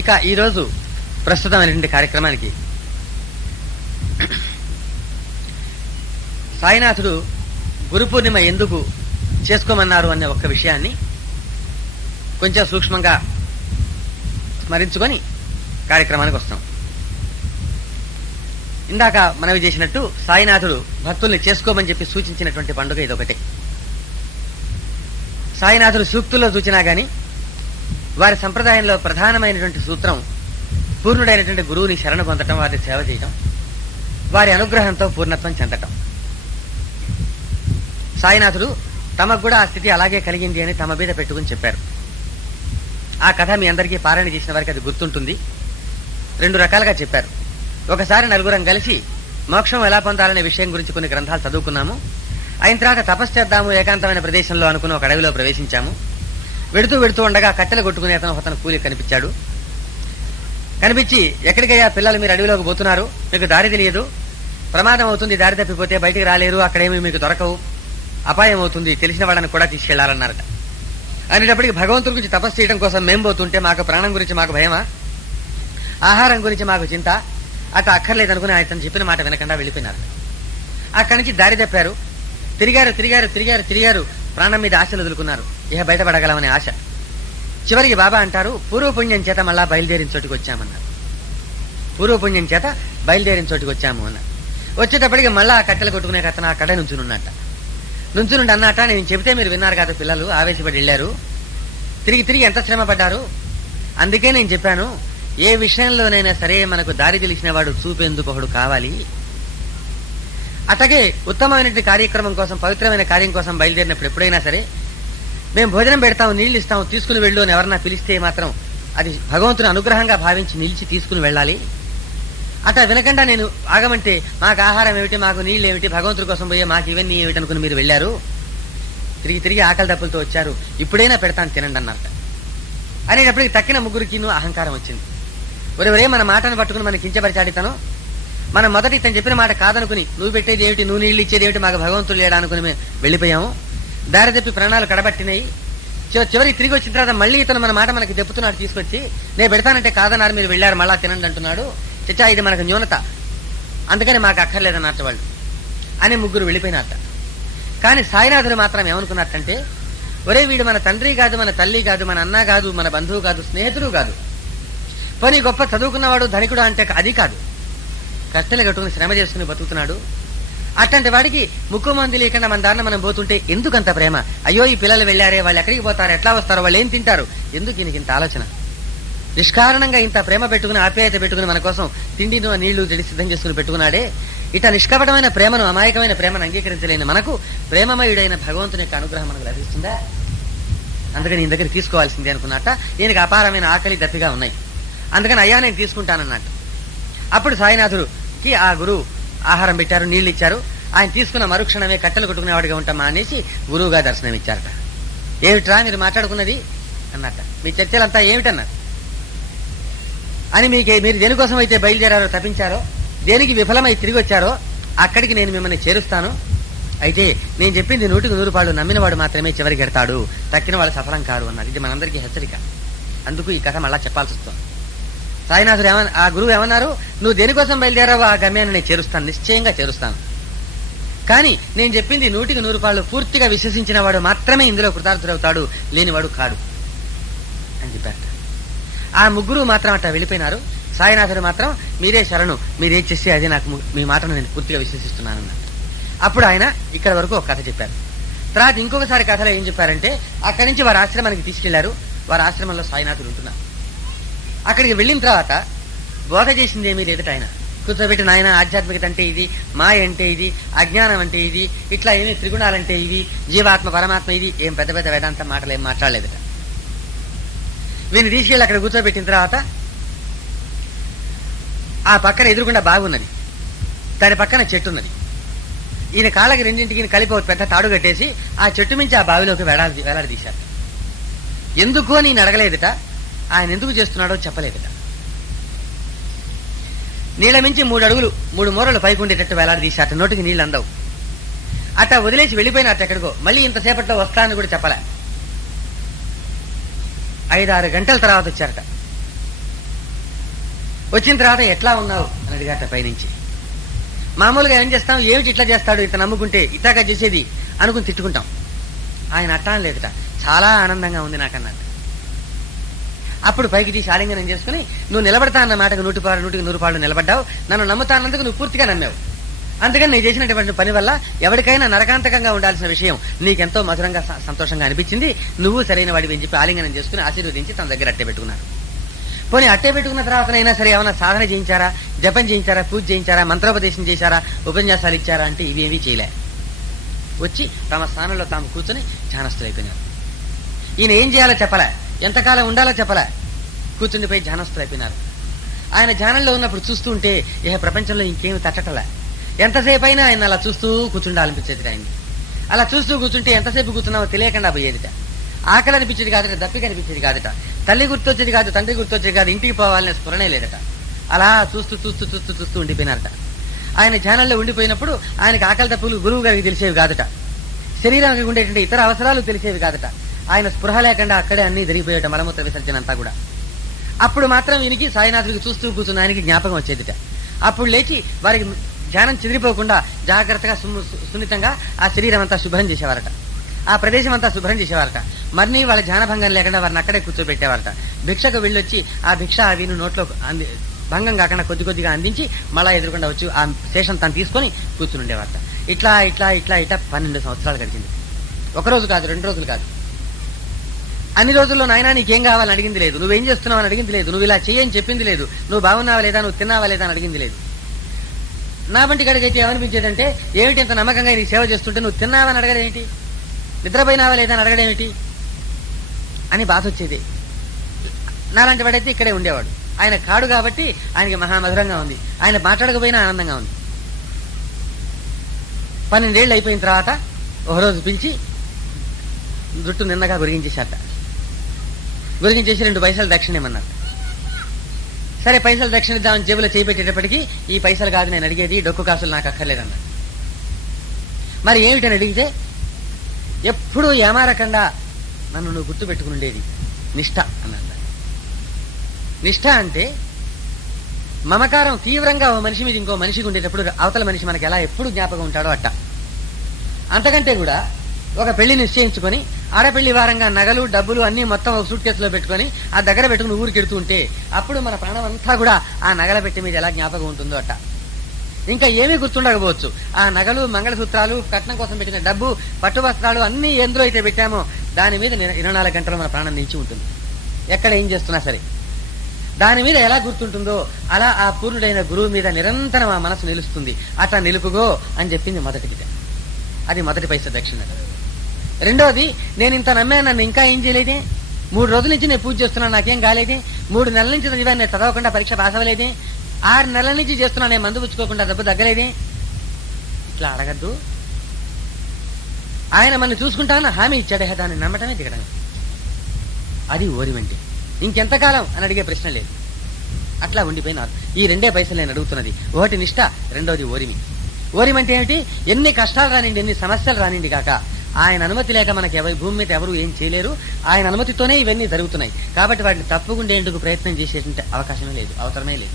ఇక ఈరోజు ప్రస్తుతమైనటువంటి కార్యక్రమానికి సాయినాథుడు గురు పూర్ణిమ ఎందుకు చేసుకోమన్నారు అనే ఒక్క విషయాన్ని కొంచెం సూక్ష్మంగా స్మరించుకొని కార్యక్రమానికి వస్తాం. ఇందాక మనవి చేసినట్టు సాయినాథుడు భక్తుల్ని చేసుకోమని చెప్పి సూచించినటువంటి పండుగ ఇదొకటే. సాయినాథుడు సూక్తుల్లో చూచినా గాని వారి సంప్రదాయంలో ప్రధానమైనటువంటి సూత్రం పూర్ణుడైనటువంటి గురువుని శరణు పొందటం, వారిని సేవ చేయటం, వారి అనుగ్రహంతో పూర్ణత్వం చెందటం. సాయినాథుడు తమకు కూడా ఆ స్థితి అలాగే కలిగింది అని తమ మీద పెట్టుకుని చెప్పారు. ఆ కథ మీ అందరికీ పారాయణ చేసిన వారికి అది గుర్తుంటుంది. రెండు రకాలుగా చెప్పారు. ఒకసారి నలుగురం కలిసి మోక్షం ఎలా పొందాలనే విషయం గురించి కొన్ని గ్రంథాలు చదువుకున్నాము. అయిన తర్వాత తపస్సు చేద్దాము ఏకాంతమైన ప్రదేశంలో అనుకుని ఒక అడవిలో ప్రవేశించాము. వెడుతూ ఉండగా కట్టెలు కొట్టుకునే అతను కూలి కనిపించాడు. కనిపించి, ఎక్కడికయ్యా పిల్లలు, మీరు అడవిలోకి పోతున్నారు, మీకు దారి తెలియదు, ప్రమాదం అవుతుంది, దారి తప్పిపోతే బయటికి రాలేరు, అక్కడేమీ మీకు దొరకవు, అపాయం అవుతుంది, తెలిసిన వాళ్ళని కూడా తీసుకెళ్లాలన్నారట. అనేటప్పటికి భగవంతుడి గురించి తపస్సు చేయడం కోసం మేము పోతుంటే మాకు ప్రాణం గురించి మాకు భయమా, ఆహారం గురించి మాకు చింత, అత అక్కర్లేదనుకుని ఆయన చెప్పిన మాట వినకుండా వెళ్ళిపోయినారు. అక్కడి నుంచి దారి తప్పారు. తిరిగారు, ప్రాణం మీద ఆశలు వదులుకున్నారు, ఇహ బయటపడగలమనే ఆశ. చివరికి బాబా అంటారు, పూర్వపుణ్యం చేత మళ్ళా బయలుదేరిన చోటుకు వచ్చామన్నారు. పూర్వపుణ్యం చేత బయలుదేరిన చోటుకు వచ్చాము అన్నారు. వచ్చేటప్పటికి మళ్ళా ఆ కట్టెలు కొట్టుకునే అతను ఆ కట్ట నుంచునున్నట్ట. అన్నట్ట, నేను చెబితే మీరు విన్నారు కదా పిల్లలు, ఆవేశపడి వెళ్ళారు, తిరిగి ఎంత శ్రమ పడ్డారు. అందుకే నేను చెప్పాను, ఏ విషయంలోనైనా సరే మనకు దారి తెలిసిన వాడు చూపేందుకు ఒకడు కావాలి. అట్లాగే ఉత్తమమైనటువంటి కార్యక్రమం కోసం, పవిత్రమైన కార్యం కోసం బయలుదేరినప్పుడు ఎప్పుడైనా సరే మేము భోజనం పెడతాం, నీళ్లు ఇస్తాం, తీసుకుని వెళ్ళు అని ఎవరన్నా పిలిస్తే మాత్రం అది భగవంతుని అనుగ్రహంగా భావించి నిలిచి తీసుకుని వెళ్ళాలి. అట్లా వినకుండా నేను ఆగమంటే మాకు ఆహారం ఏమిటి, మాకు నీళ్ళు ఏమిటి, భగవంతుడి కోసం పోయే మాకు ఇవన్నీ ఏమిటి అనుకుని మీరు వెళ్ళారు, తిరిగి ఆకలి దప్పులతో వచ్చారు, ఇప్పుడైనా పెడతాను తినండి అన్నట్ట. అనేటప్పటికి తక్కిన ముగ్గురికి అహంకారం వచ్చింది. ఒరే మన మాటను పట్టుకుని మన కించపరిచాడితను, మనం మొదటి ఇతను చెప్పిన మాట కాదనుకుని నువ్వు పెట్టేది ఏమిటి, నువ్వు నీళ్ళు ఇచ్చేది ఏమిటి, మాకు భగవంతుడు లేడా అనుకుని మేము వెళ్ళిపోయాము. దారి తప్పి ప్రాణాలు కడబట్టినాయి. చివరికి తిరిగి వచ్చిన తర్వాత మళ్ళీ ఇతను మన మాట మనకి చెప్పుతున్నాడు, తీసుకొచ్చి నేను పెడతానంటే కాదన్నారు, మీరు వెళ్ళారు, మళ్ళా తినండి అంటున్నాడు. చచ్చా, ఇది మనకు న్యూనత, అందుకని మాకు అక్కర్లేదన్నట్టు వాళ్ళు అని ముగ్గురు వెళ్ళిపోయినట్ట. కానీ సాయినాథుడు మాత్రం ఏమనుకున్నట్టంటే, ఒరే వీడు మన తండ్రి కాదు, మన తల్లి కాదు, మన అన్న కాదు, మన బంధువు కాదు, స్నేహితుడు కాదు, పోనీ గొప్ప చదువుకున్నవాడు, ధనికుడు అంటే అది కాదు, కష్టలు కట్టుకుని శ్రమ చేసుకుని బతుకుతున్నాడు. అట్లాంటి వాడికి ముక్కు మంది లేకుండా మన దారిన మనం పోతుంటే ఎందుకంత ప్రేమ? అయ్యో ఈ పిల్లలు వెళ్ళారే, వాళ్ళు ఎక్కడికి పోతారు, ఎట్లా వస్తారో, వాళ్ళు ఏం తింటారు, ఎందుకు ఈయనకి ఇంత ఆలోచన? నిష్కారణంగా ఇంత ప్రేమ పెట్టుకుని, ఆప్యాయత పెట్టుకుని మన కోసం తిండిను నీళ్లు చెడి సిద్ధం చేసుకుని పెట్టుకున్నాడే. ఇట నిష్కపటమైన ప్రేమను, అమాయకమైన ప్రేమను అంగీకరించలేని మనకు ప్రేమమయుడైన భగవంతుని యొక్క అనుగ్రహం మనకు లభిస్తుందా? అందుకని ఈయన దగ్గర తీసుకోవాల్సిందే అనుకున్నట్ట. ఈయనకి అపారమైన ఆకలి దప్పిగా ఉన్నాయి. అందుకని అయ్యా నేను తీసుకుంటానన్నట్టు. అప్పుడు సాయినాథుడికి ఆ గురువు ఆహారం పెట్టారు, నీళ్లు ఇచ్చారు. ఆయన తీసుకున్న మరుక్షణమే కట్టెలు కొట్టుకునేవాడిగా ఉంటామా అనేసి గురువుగా దర్శనం ఇచ్చారట. ఏమిట్రా మీరు మాట్లాడుకున్నది అన్నట్ట, మీ చర్చలంతా ఏమిటన్నారు అని, మీరు దేనికోసం అయితే బయలుదేరారో, తప్పించారో, దేనికి విఫలమై తిరిగి వచ్చారో అక్కడికి నేను మిమ్మల్ని చేరుస్తాను. అయితే నేను చెప్పింది 100% నమ్మినవాడు మాత్రమే చివరికి ఎడతాడు, తక్కిన వాళ్ళు సఫలం కారు అన్నారు. ఇది మనందరికీ హెచ్చరిక. అందుకు ఈ కథ మళ్ళా చెప్పాల్సి వస్తుంది. సాయినాథుడు ఆ గురువు ఏమన్నారు, నువ్వు దేనికోసం బయలుదేరావో ఆ గమ్యాన్ని నేను చేరుస్తాను, నిశ్చయంగా చేరుస్తాను. కానీ నేను చెప్పింది 100% పూర్తిగా విశ్వసించిన వాడు మాత్రమే ఇందులో కృతార్థుడవుతాడు, లేనివాడు కాడు అని చెప్పారు. ఆ ముగ్గురు మాత్రం అట్లా వెళ్ళిపోయినారు. సాయినాథుడు మాత్రం మీరే శరణు, మీరే చేస్తే అదే నాకు, మీ మాటను నేను పూర్తిగా విశ్వసిస్తున్నాను. అప్పుడు ఆయన ఇక్కడ వరకు ఒక కథ చెప్పారు. తర్వాత ఇంకొకసారి కథలో ఏం చెప్పారంటే, అక్కడి నుంచి వారి ఆశ్రమానికి తీసుకెళ్లారు. వారి ఆశ్రమంలో సాయినాథుడు ఉంటున్నారు. అక్కడికి వెళ్ళిన తర్వాత బోధ చేసింది ఏమీ లేదట. ఆయన కూర్చోబెట్టి, నాయన ఆధ్యాత్మికత అంటే ఇది, మాయ అంటే ఇది, అజ్ఞానం అంటే ఇది, ఇట్లా ఏమి త్రిగుణాలంటే ఇవి, జీవాత్మ పరమాత్మ ఇది, ఏం పెద్ద పెద్ద వేదాంత మాటలు ఏం మాట్లాడలేదట. వీడిని తీసుకెళ్ళి అక్కడ కూర్చోబెట్టిన తర్వాత ఆ పక్కన ఎదురుకుండా బాగున్నది, దాని పక్కన చెట్టు ఉన్నది. ఈయన కాళ్ళకి రెండింటికి కలిపి ఒక పెద్ద తాడు కట్టేసి ఆ చెట్టు మించి ఆ బావిలోకి వేలాడదీశారు. ఎందుకు అని నేను అడగలేదట, ఆయన ఎందుకు చేస్తున్నాడో చెప్పలేదట. నీళ్ల మించి 3 అడుగులు 3 మూరలు పైకి ఉండేటట్టు వేలాడదీశాట, నోటికి నీళ్లు అందవు. అట్లా వదిలేసి వెళ్ళిపోయినట్టు ఎక్కడికో. మళ్ళీ ఇంతసేపట్లో వస్తానని కూడా చెప్పలే. 5-6 గంటల తర్వాత వచ్చారట. వచ్చిన తర్వాత ఎట్లా ఉన్నావు అని అడిగాట పైనుంచి. మామూలుగా ఏం చేస్తాం, ఏమిటి ఇట్లా చేస్తాడు, ఇట్లా నమ్ముకుంటే ఇట్లాగా చేసేది అనుకుని తిట్టుకుంటాం. ఆయన అట్టా లేదట, చాలా ఆనందంగా ఉంది నాకన్నాడు. అప్పుడు పైకి తీసి ఆలింగనం చేసుకుని, నువ్వు నిలబడతా అన్న మాటకు 100 నిలబడ్డావు, నన్ను నమ్ముతానందుకు నువ్వు పూర్తిగా నమ్మావు. అందుకని నేను చేసినటువంటి పని వల్ల ఎవరికైనా నరకాంతకంగా ఉండాల్సిన విషయం నీకెంతో మధురంగా సంతోషంగా అనిపించింది, నువ్వు సరైన వాడివి అని చెప్పి ఆలింగనం చేసుకుని ఆశీర్వదించి తన దగ్గర అట్టే పెట్టుకున్నారు. పోనీ అట్టే పెట్టుకున్న తర్వాతనైనా సరే ఏమైనా సాధన చేయించారా, జపం చేయించారా, పూజ చేయించారా, మంత్రోపదేశం చేశారా, ఉపన్యాసాలు ఇచ్చారా అంటే ఇవేమీ చేయలే. వచ్చి తమ స్థానంలో తాము కూర్చొని ధ్యానస్తులైపోయినారు. ఈయన ఏం చేయాలో చెప్పలే, ఎంతకాలం ఉండాలో చెప్పలే, కూర్చుండిపోయి ధ్యానస్తులైపోయినారు. ఆయన ధ్యానంలో ఉన్నప్పుడు చూస్తూ ఉంటే ఇహ ప్రపంచంలో ఇంకేమి తట్టటలే. ఎంతసేపు అయినా ఆయన అలా చూస్తూ కూర్చుండాలనిపించేది. ఆయన్ని అలా చూస్తూ కూర్చుంటే ఎంతసేపు కూర్చున్నామో తెలియకుండా పోయేదిట. ఆకలి అనిపించేది కాదట, దప్పిక అనిపించేది కాదట, తల్లి గుర్తొచ్చేది కాదు, తండ్రి గుర్తొచ్చేది కాదు, ఇంటికి పోవాలనే స్ఫురణే లేదట. అలా చూస్తూ చూస్తూ చూస్తూ చూస్తూ ఉండిపోయినారట. ఆయన ధ్యానంలో ఉండిపోయినప్పుడు ఆయనకి ఆకలి తప్పులు గురువు గారికి తెలిసేవి కాదట, శరీరానికి ఉండేటువంటి ఇతర అవసరాలు తెలిసేవి కాదట. ఆయన స్పృహ లేకుండా అక్కడే అన్ని జరిగిపోయేట, మలమూత్ర విసర్జన అంతా కూడా. అప్పుడు మాత్రం ఈయనకి సాయినాథుడికి చూస్తూ కూర్చున్న ఆయనకి జ్ఞాపకం వచ్చేదిట. అప్పుడు లేచి వారికి ధ్యానం చెదిరిపోకుండా జాగ్రత్తగా సున్నితంగా ఆ శరీరం అంతా శుభ్రం చేసేవారట, ఆ ప్రదేశం అంతా శుభ్రం చేసేవారట. మరిని వాళ్ళ ధ్యానభంగం లేకుండా వారిని అక్కడే కూర్చోబెట్టేవారట. భిక్షకు వెళ్ళొచ్చి ఆ భిక్ష వీను నోట్లో భంగం కాకుండా కొద్దిగా అందించి మళ్ళా ఎదురుకుండా వచ్చి ఆ శేషం తను తీసుకొని కూర్చుని ఉండేవారట. ఇట్లా ఇట్లా ఇట్లా ఇట్లా 12 సంవత్సరాలు గడిచింది. ఒకరోజు కాదు, 2 రోజులు కాదు. అన్ని రోజుల్లో నాయనా నీకేం కావాలని అడిగింది లేదు, నువ్వేం చేస్తున్నావు అని అడిగింది లేదు, నువ్వు ఇలా చెయ్యని చెప్పింది లేదు, నువ్వు బాగున్నావా లేదా, నువ్వు తిన్నావా లేదా అని అడిగింది లేదు. నా వంటి గడికైతే ఏమనిపించేదంటే, ఏమిటి ఇంత నమ్మకంగా నీ సేవ చేస్తుంటే నువ్వు తిన్నావని అడగడేమిటి, నిద్రపోయినావా లేదా అని అడగడేమిటి అని బాధ వచ్చేది. నాలాంటి వాడైతే ఇక్కడే ఉండేవాడు. ఆయన కాడు కాబట్టి ఆయనకి మహామధురంగా ఉంది, ఆయన మాట్లాడకపోయినా ఆనందంగా ఉంది. 12 ఏళ్ళు అయిపోయిన తర్వాత ఒకరోజు పిలిచి జుట్టు నిన్నగా గురిగించేశారట. గురిగించేసి 2 పైసలు దక్షిణ ఇమ్మన్నారు. సరే పైసలు దక్షిణ ఇద్దామని జేబులో చేపెట్టేటప్పటికీ, ఈ పైసలు కాదు నేను అడిగేది, డొక్కు కాసులు నాకు అక్కర్లేదన్నారు. మరి ఏమిటని అడిగితే, ఎప్పుడూ ఏమారకుండా నన్ను నువ్వు గుర్తు పెట్టుకుని ఉండేది నిష్ఠ అన్నారు. నిష్ఠ అంటే మమకారం తీవ్రంగా ఓ మనిషి మీద ఇంకో మనిషికి ఉండేటప్పుడు అవతల మనిషి మనకి ఎలా ఎప్పుడు జ్ఞాపకం ఉంటాడో అట్ట. అంతకంటే కూడా ఒక పెళ్లి నిశ్చయించుకొని ఆడపెళ్లి వారంగా నగలు డబ్బులు అన్ని మొత్తం ఒక సూట్ కేసులో పెట్టుకొని ఆ దగ్గర పెట్టుకుని ఊరికెడుతూ ఉంటే అప్పుడు మన ప్రాణం అంతా కూడా ఆ నగల పెట్టి మీద ఎలా జ్ఞాపకం ఉంటుందో అట్ట. ఇంకా ఏమీ గుర్తుండకపోవచ్చు, ఆ నగలు, మంగళసూత్రాలు, కట్నం కోసం పెట్టిన డబ్బు, పట్టు వస్త్రాలు అన్ని ఎందులో అయితే పెట్టామో దాని మీద 24 గంటలు మన ప్రాణం నిలిచి ఉంటుంది. ఎక్కడ ఏం చేస్తున్నా సరే దాని మీద ఎలా గుర్తుంటుందో అలా ఆ పూర్ణుడైన గురువు మీద నిరంతరం ఆ మనసు నిలుస్తుంది. అట్లా నిలుపుగో అని చెప్పింది మొదటికి. అది మొదటి పైసా దక్షిణ. రెండోది, నేను ఇంత నమ్మాను, నన్ను ఇంకా ఏం చేయలేదే, 3 రోజుల నుంచి నేను పూజ చేస్తున్నాను, నాకేం కాలేదే, 3 నెలల నుంచి చదివాను, నేను చదవకుండా పరీక్ష పాస్ అవ్వలేదే, 6 నెలల నుంచి చేస్తున్నా, నేను మందు పుచ్చుకోకుండా డబ్బు తగ్గలేదే. ఇట్లా అడగద్దు. ఆయన మన చూసుకుంటానని హామీ ఇచ్చాడే, దాన్ని నమ్మటమే దిగడం. అది ఓరిమంటే. ఇంకెంతకాలం అని అడిగే ప్రశ్న లేదు. అట్లా ఉండిపోయినారు. ఈ 2 పైసలు నేను అడుగుతున్నది. ఒకటి నిష్ఠ, రెండోది ఓరిమి. ఓరిమంటే ఏమిటి? ఎన్ని కష్టాలు రానిండి, ఎన్ని సమస్యలు రానిండి కాక ఆయన అనుమతి లేక మనకి భూమి మీద ఎవరు ఏం చేయలేరు. ఆయన అనుమతితోనే ఇవన్నీ జరుగుతున్నాయి. కాబట్టి వాటిని తప్పుకుండేందుకు ప్రయత్నం చేసేటువంటి అవకాశమే లేదు, అవసరమే లేదు.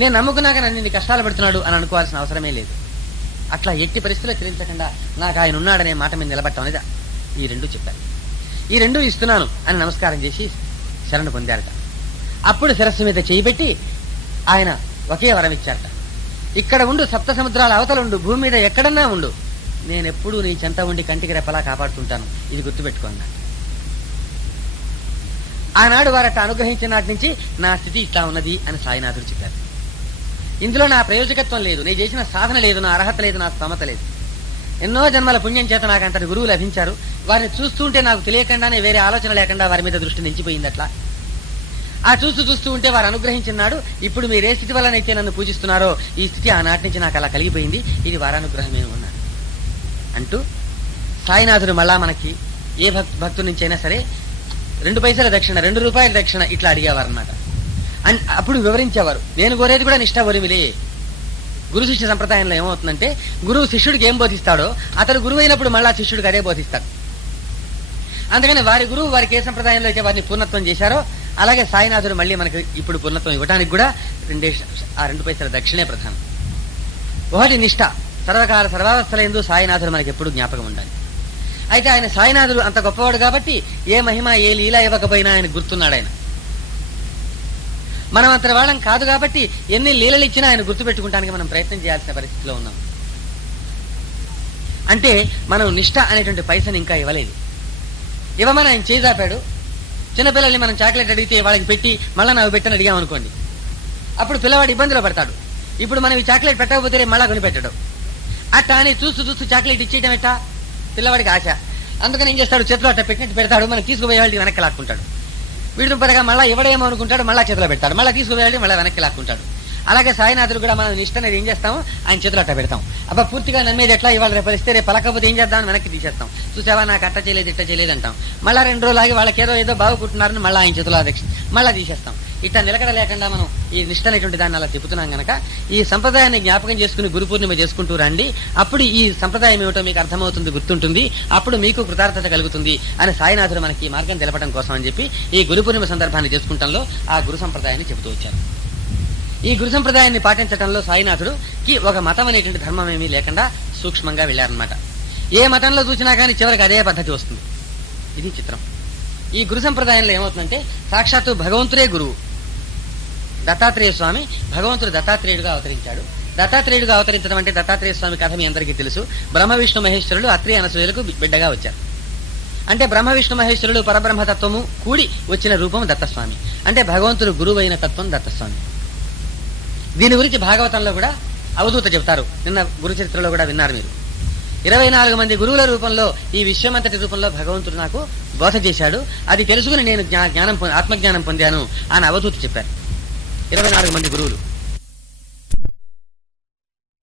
నేను నమ్ముకున్నాక నన్ను ఇన్ని కష్టాలు పెడుతున్నాడు అని అనుకోవాల్సిన అవసరమే లేదు. అట్లా ఎట్టి పరిస్థితుల్లో చెల్లించకుండా నాకు ఆయన ఉన్నాడనే మాట మీద నిలబట్టం అనేది ఈ 2 చెప్పారు. ఈ 2 ఇస్తున్నాను అని నమస్కారం చేసి శరణు పొందారట. అప్పుడు శిరస్సు మీద చేయిబెట్టి ఆయన ఒకే వరం ఇచ్చారట. ఇక్కడ ఉండు, 7 సముద్రాల అవతల ఉండు, భూమి మీద ఎక్కడన్నా ఉండు, నేనెప్పుడు నీ చెంత ఉండి కంటికి రెప్పలా కాపాడుతుంటాను, ఇది గుర్తుపెట్టుకోండి. ఆనాడు వారట అనుగ్రహించిన నాటి నుంచి నా స్థితి ఇట్లా ఉన్నది అని సాయినాథుడు చెప్పారు. ఇందులో నా ప్రయోజకత్వం లేదు, నేను చేసిన సాధన లేదు, నా అర్హత లేదు, నా స్తోమత లేదు. ఎన్నో జన్మల పుణ్యం చేత నాకు అంతటి గురువు లభించారు. వారిని చూస్తుంటే నాకు తెలియకుండానే వేరే ఆలోచన లేకుండా వారి మీద దృష్టి నిలిచిపోయింది. అట్లా ఆ చూస్తూ ఉంటే వారు అనుగ్రహించినాడు. ఇప్పుడు మీరు ఏ స్థితి వల్లనైతే నన్ను పూజిస్తున్నారో ఈ స్థితి ఆనాటి నుంచి నాకు అలా కలిగిపోయింది, ఇది వారానుగ్రహమే ఉన్నాడు అంటూ సాయినాథుడు మళ్ళా మనకి ఏ భక్తు నుంచి అయినా సరే 2 పైసల దక్షిణ, 2 రూపాయల దక్షిణ ఇట్లా అడిగేవారు అన్నమాట. అప్పుడు వివరించేవారు, నేను కోరేది కూడా నిష్ఠ ఒరిమిలే. గురు శిష్య సంప్రదాయంలో ఏమవుతుందంటే, గురువు శిష్యుడికి ఏం బోధిస్తాడో అతడు గురువు అయినప్పుడు మళ్ళా శిష్యుడికి అదే బోధిస్తాడు. అందుకని వారి గురువు వారికి ఏ సంప్రదాయంలో అయితే వారిని పూర్ణత్వం చేశారో అలాగే సాయినాథుడు మళ్ళీ మనకి ఇప్పుడు పూర్ణత్వం ఇవ్వడానికి కూడా 2 పైసల దక్షిణే ప్రధానం. ఒకటి నిష్ఠ, సర్వకాల సర్వావస్థల యందు సాయినాథుడు మనకి ఎప్పుడు జ్ఞాపకం ఉండాలి. అయితే ఆయన సాయినాథుడు అంత గొప్పవాడు కాబట్టి ఏ మహిమ ఏ లీల ఇవ్వకపోయినా ఆయన గుర్తున్నాడు. ఆయన మనం అంతటి వాళ్ళం కాదు కాబట్టి ఎన్ని లీలలు ఇచ్చినా ఆయన గుర్తుపెట్టుకుంటానికి మనం ప్రయత్నం చేయాల్సిన పరిస్థితిలో ఉన్నాం. అంటే మనం నిష్ఠ అనేటువంటి పైసని ఇంకా ఇవ్వలేదు. ఇవ్వమని ఆయన చేజాపాడు. చిన్నపిల్లల్ని మనం చాక్లెట్ అడిగితే వాళ్ళకి పెట్టి మళ్ళా నాకు పెట్టని అడిగామనుకోండి, అప్పుడు పిల్లవాడు ఇబ్బందిలో పడతాడు. ఇప్పుడు మనం ఈ చాక్లెట్ పెట్టకపోతే మళ్ళా కొనిపెట్టడం. అట్టా అని చూస్తూ చూస్తూ చాక్లెట్ ఇచ్చేయడం ఎట్టా? పిల్లవాడికి ఆశ. అందుకని ఏం చేస్తాడు, చేతిలో అట్ట పెట్టినట్టు పెడతాడు, మనం తీసుకుపోయే వాళ్ళకి వెనక్కి లాక్కుంటాడు. వీడితో పరగా మళ్ళీ ఎవడేమో అనుకుంటాడు, మళ్ళా చేతిలో పెడతాడు, మళ్ళీ తీసుకుపోయే వాళ్ళకి మళ్ళీ వెనక్కి లాక్కుంటాడు. అలాగే సాయినాథుడు కూడా మనం నిష్ట అనేది ఏం చేస్తాము, ఆయన చేతులు అట్ట పెడతాం. అబ్బా పూర్తిగా నమ్మేది ఎట్లా, ఇవాళ రేపు ఇస్తే రేపు పలకపోతే ఏం చేద్దాం, వెనక్కి తీసేస్తాం. చూసావా నాకు అట్ట చేయలేదు ఇట్ట చేయలేదు అంటాం. మళ్ళీ 2 రోజులు ఆగి వాళ్ళకి ఏదో బాగుకుంటున్నారని మళ్ళీ ఆయన చేతులు మళ్ళీ తీసేస్తాం. ఇట్లా నిలకడ లేకుండా మనం ఈ నిష్ట అనేటువంటి దాన్ని అలా తిప్పుతున్నాం గనక ఈ సంప్రదాయాన్ని జ్ఞాపకం చేసుకుని గురు పూర్ణిమ చేసుకుంటూ రండి. అప్పుడు ఈ సంప్రదాయం ఏమిటో మీకు అర్థమవుతుంది, గుర్తుంటుంది, అప్పుడు మీకు కృతార్థత కలుగుతుంది అని సాయినాథుడు మనకి ఈ మార్గం తెలపడం కోసం అని చెప్పి ఈ గురు పూర్ణిమ సందర్భాన్ని చేసుకుంటంలో ఆ గురు సంప్రదాయాన్ని చెబుతూ వచ్చారు. ఈ గురు సంప్రదాయాన్ని పాటించడంలో సాయినాథుడుకి ఒక మతం అనేటువంటి ధర్మం ఏమీ లేకుండా సూక్ష్మంగా వెళ్ళారనమాట. ఏ మతంలో చూసినా కానీ చివరికి అదే పద్ధతి వస్తుంది. ఇది చిత్రం. ఈ గురు సంప్రదాయంలో ఏమవుతుందంటే సాక్షాత్తు భగవంతుడే గురువు. దత్తాత్రేయ స్వామి భగవంతుడు దత్తాత్రేయుడుగా అవతరించాడు. దత్తాత్రేయుడుగా అవతరించడం అంటే దత్తాత్రేయ స్వామి కథ మీ అందరికీ తెలుసు. బ్రహ్మ విష్ణు మహేశ్వరులు అత్రి అనసూయలకు బిడ్డగా వచ్చారు. అంటే బ్రహ్మ విష్ణు మహేశ్వరులు పరబ్రహ్మతత్వము కూడి వచ్చిన రూపం దత్తస్వామి. అంటే భగవంతుడు గురువైన తత్వం దత్తస్వామి. దీని గురించి భాగవతంలో కూడా అవధూత చెప్తారు. నిన్న గురు చరిత్రలో కూడా విన్నారు మీరు. 24 మంది గురువుల రూపంలో ఈ విశ్వమంతటి రూపంలో భగవంతుడు నాకు బోధ చేశాడు, అది తెలుసుకుని నేను ఆత్మజ్ఞానం పొందాను అని అవధూత చెప్పారు. 24 మంది గురువులు.